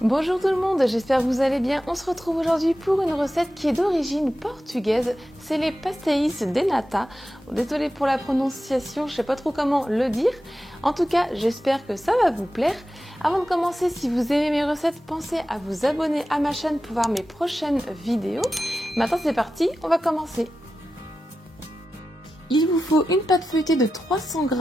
Bonjour tout le monde, j'espère que vous allez bien. On se retrouve aujourd'hui pour une recette qui est d'origine portugaise. C'est les pastéis de nata. Désolée pour la prononciation, je sais pas trop comment le dire. En tout cas, j'espère que ça va vous plaire. Avant de commencer, si vous aimez mes recettes, pensez à vous abonner à ma chaîne pour voir mes prochaines vidéos. Maintenant c'est parti, on va commencer. Il vous faut une pâte feuilletée de 300 g.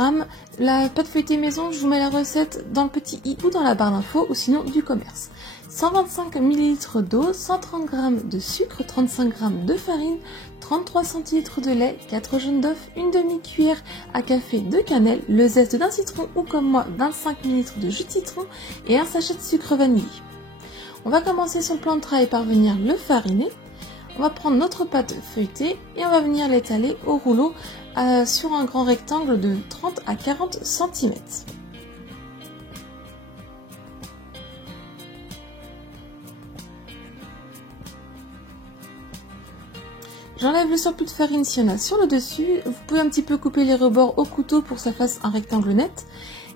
La pâte feuilletée maison, je vous mets la recette dans le petit i ou dans la barre d'infos ou sinon du commerce. 125 ml d'eau, 130 g de sucre, 35 g de farine, 33 centilitres de lait, 4 jaunes d'œufs, une demi-cuillère à café de cannelle, le zeste d'un citron ou comme moi 25 ml de jus de citron et un sachet de sucre vanillé. On va commencer son plan de travail par venir le fariner. On va prendre notre pâte feuilletée et on va venir l'étaler au rouleau sur un grand rectangle de 30 à 40 cm. J'enlève le surplus de farine s'il y en a sur le dessus. Vous pouvez un petit peu couper les rebords au couteau pour que ça fasse un rectangle net.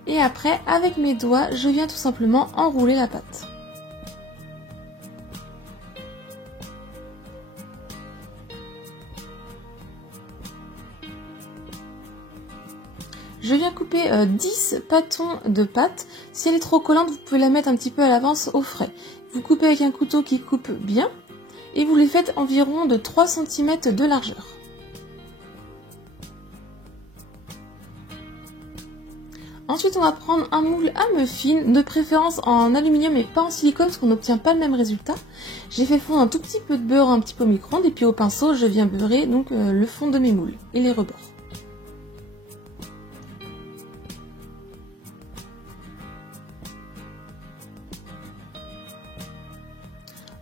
Et après, avec mes doigts, je viens tout simplement enrouler la pâte. Je viens couper 10 pâtons de pâte. Si elle est trop collante, vous pouvez la mettre un petit peu à l'avance au frais. Vous coupez avec un couteau qui coupe bien et vous les faites environ de 3 cm de largeur. Ensuite, on va prendre un moule à muffins, de préférence en aluminium et pas en silicone parce qu'on n'obtient pas le même résultat. J'ai fait fondre un tout petit peu de beurre un petit peu au micro-ondes et puis au pinceau, je viens beurrer donc le fond de mes moules et les rebords.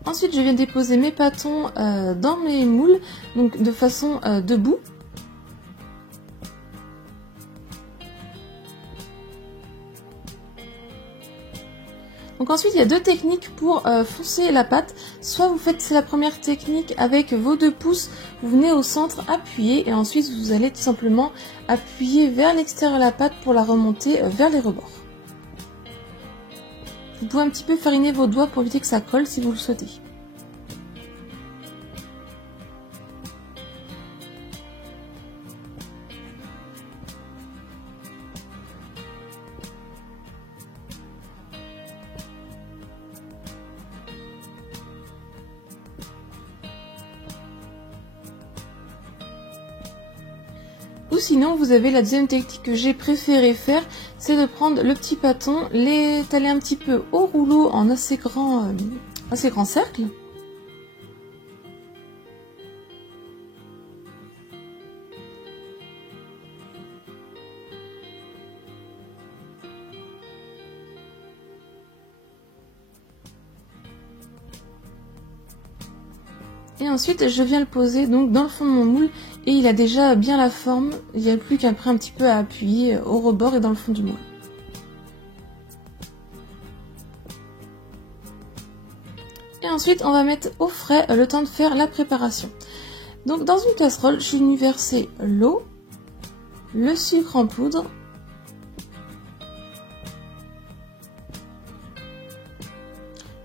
Ensuite, je viens déposer mes pâtons dans mes moules, donc de façon debout. Donc ensuite, il y a deux techniques pour foncer la pâte. Soit vous faites la première technique avec vos 2 pouces, vous venez au centre, appuyez, et ensuite vous allez tout simplement appuyer vers l'extérieur de la pâte pour la remonter vers les rebords. Vous pouvez un petit peu fariner vos doigts pour éviter que ça colle si vous le souhaitez. Ou sinon, vous avez la deuxième technique que j'ai préféré faire, c'est de prendre le petit pâton, l'étaler un petit peu au rouleau en assez grand cercle. Et ensuite, je viens le poser donc dans le fond de mon moule et il a déjà bien la forme. Il n'y a plus qu'après un petit peu à appuyer au rebord et dans le fond du moule. Et ensuite, on va mettre au frais le temps de faire la préparation. Donc dans une casserole, je suis venue verser l'eau, le sucre en poudre,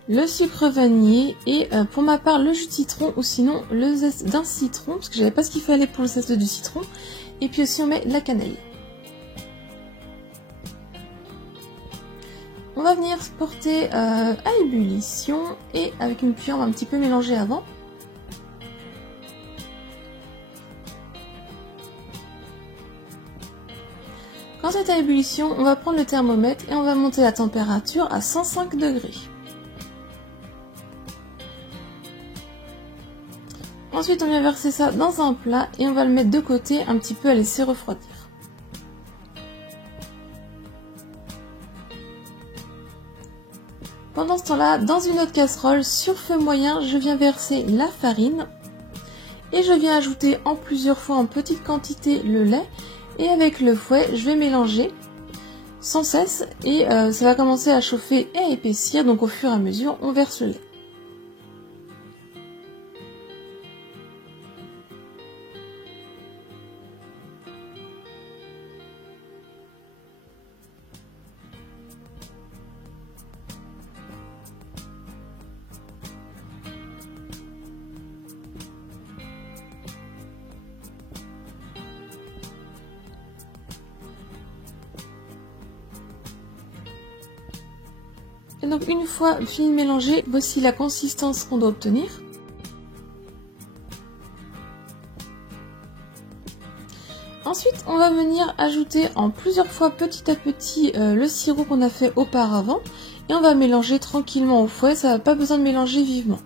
le sucre vanillé et pour ma part le jus de citron ou sinon le zeste d'un citron parce que j'avais pas ce qu'il fallait pour le zeste du citron, et puis aussi on met la cannelle. On va venir porter à ébullition et avec une cuillère on va un petit peu mélanger avant. Quand c'est à ébullition, on va prendre le thermomètre et on va monter la température à 105 degrés. Ensuite, on vient verser ça dans un plat et on va le mettre de côté un petit peu à laisser refroidir. Pendant ce temps-là, dans une autre casserole, sur feu moyen, je viens verser la farine et je viens ajouter en plusieurs fois en petite quantité le lait et avec le fouet, je vais mélanger sans cesse et ça va commencer à chauffer et à épaissir, donc au fur et à mesure, on verse le lait. Et donc une fois fini de mélanger, voici la consistance qu'on doit obtenir. Ensuite, on va venir ajouter en plusieurs fois petit à petit le sirop qu'on a fait auparavant. Et on va mélanger tranquillement au fouet, ça n'a pas besoin de mélanger vivement.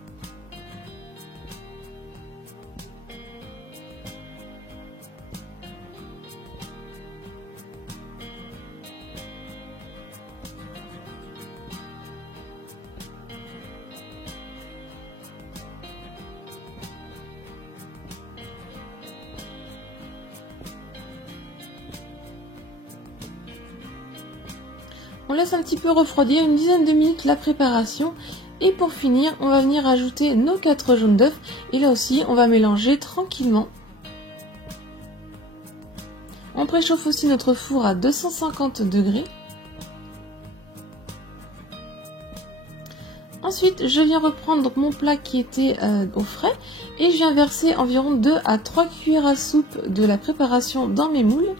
On laisse un petit peu refroidir, une dizaine de minutes la préparation. Et pour finir, on va venir ajouter nos 4 jaunes d'œufs. Et là aussi, on va mélanger tranquillement. On préchauffe aussi notre four à 250 degrés. Ensuite, je viens reprendre donc mon plat qui était au frais. Et je viens verser environ 2 à 3 cuillères à soupe de la préparation dans mes moules.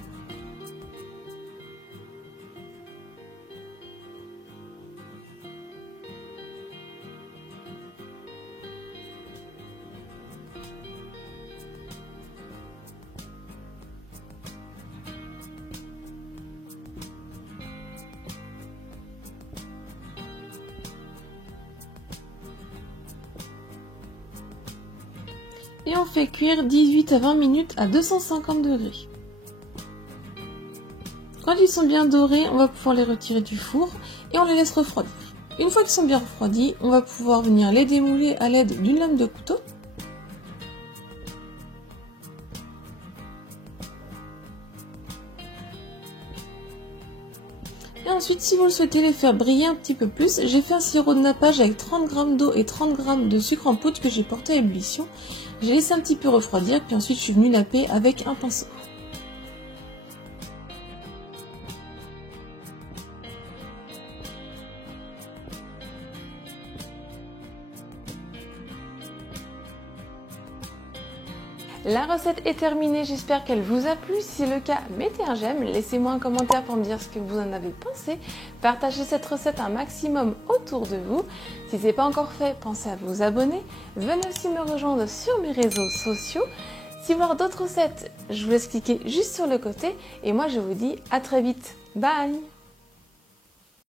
Et on fait cuire 18 à 20 minutes à 250 degrés. Quand ils sont bien dorés, on va pouvoir les retirer du four et on les laisse refroidir. Une fois qu'ils sont bien refroidis, on va pouvoir venir les démouler à l'aide d'une lame de couteau. Et ensuite, si vous le souhaitez les faire briller un petit peu plus, j'ai fait un sirop de nappage avec 30 g d'eau et 30 g de sucre en poudre que j'ai porté à ébullition. J'ai laissé un petit peu refroidir, puis ensuite je suis venue napper avec un pinceau. La recette est terminée, j'espère qu'elle vous a plu. Si c'est le cas, mettez un j'aime, laissez-moi un commentaire pour me dire ce que vous en avez pensé. Partagez cette recette un maximum autour de vous. Si ce n'est pas encore fait, pensez à vous abonner. Venez aussi me rejoindre sur mes réseaux sociaux. Si vous voulez d'autres recettes, je vous laisse cliquer juste sur le côté. Et moi, je vous dis à très vite. Bye!